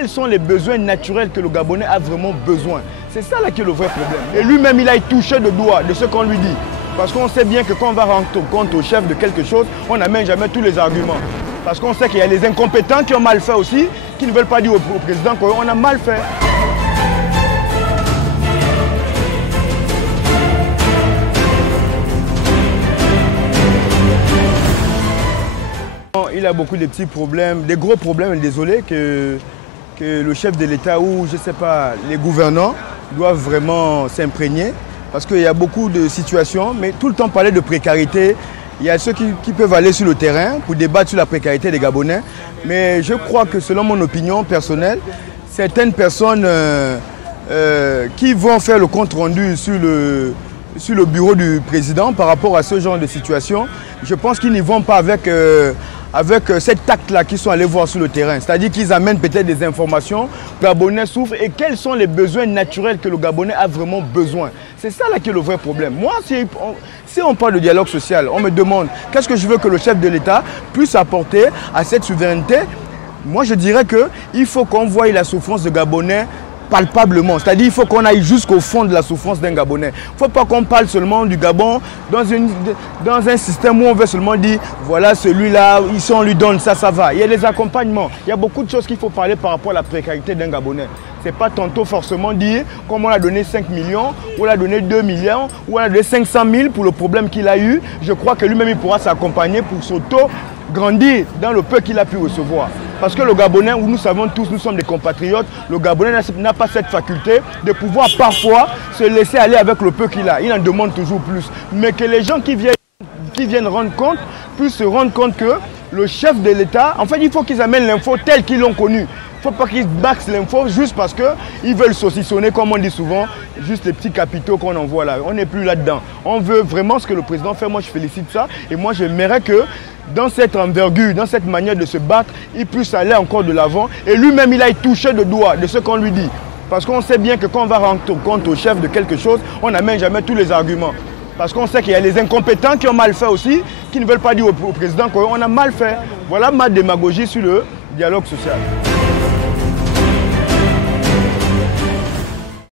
quels sont les besoins naturels que le Gabonais a vraiment besoin. C'est ça là qui est le vrai problème. Et lui-même, il a touché de doigt de ce qu'on lui dit. Parce qu'on sait bien que quand on va rendre compte au chef de quelque chose, on n'amène jamais tous les arguments. Parce qu'on sait qu'il y a les incompétents qui ont mal fait aussi, qui ne veulent pas dire au président qu'on a mal fait. Il a beaucoup de petits problèmes, des gros problèmes, désolé, que le chef de l'État ou, je ne sais pas, les gouvernants doivent vraiment s'imprégner. Parce qu'il y a beaucoup de situations, mais tout le temps parler de précarité. Il y a ceux qui peuvent aller sur le terrain pour débattre sur la précarité des Gabonais. Mais je crois que selon mon opinion personnelle, certaines personnes qui vont faire le compte rendu sur le bureau du président par rapport à ce genre de situation, je pense qu'ils n'y vont pas avec cette tact-là qu'ils sont allés voir sur le terrain. C'est-à-dire qu'ils amènent peut-être des informations, le Gabonais souffre et quels sont les besoins naturels que le Gabonais a vraiment besoin. C'est ça là qui est le vrai problème. Moi, si on parle de dialogue social, on me demande qu'est-ce que je veux que le chef de l'État puisse apporter à cette souveraineté. Moi, je dirais qu'il faut qu'on voie la souffrance de Gabonais palpablement. C'est-à-dire qu'il faut qu'on aille jusqu'au fond de la souffrance d'un Gabonais. Il ne faut pas qu'on parle seulement du Gabon dans un système où on veut seulement dire voilà celui-là, ici on lui donne ça, ça va. Il y a des accompagnements. Il y a beaucoup de choses qu'il faut parler par rapport à la précarité d'un Gabonais. Ce n'est pas tantôt forcément dire comme on a donné 5 millions, ou on a donné 2 millions, ou on a donné 500 000 pour le problème qu'il a eu. Je crois que lui-même il pourra s'accompagner pour s'auto-grandir dans le peu qu'il a pu recevoir. Parce que le Gabonais, où nous savons tous, nous sommes des compatriotes, le Gabonais n'a pas cette faculté de pouvoir parfois se laisser aller avec le peu qu'il a. Il en demande toujours plus. Mais que les gens qui viennent rendre compte puissent se rendre compte que le chef de l'État, en fait, il faut qu'ils amènent l'info telle qu'ils l'ont connue. Il ne faut pas qu'ils baxent l'info juste parce qu'ils veulent saucissonner, comme on dit souvent, juste les petits capitaux qu'on envoie là. On n'est plus là-dedans. On veut vraiment ce que le président fait. Moi, je félicite ça. Et moi, j'aimerais que dans cette envergure, dans cette manière de se battre, il puisse aller encore de l'avant. Et lui-même, il a touché de doigt de ce qu'on lui dit. Parce qu'on sait bien que quand on va rendre compte au chef de quelque chose, on n'amène jamais tous les arguments. Parce qu'on sait qu'il y a les incompétents qui ont mal fait aussi, qui ne veulent pas dire au président qu'on a mal fait. Voilà ma démagogie sur le dialogue social.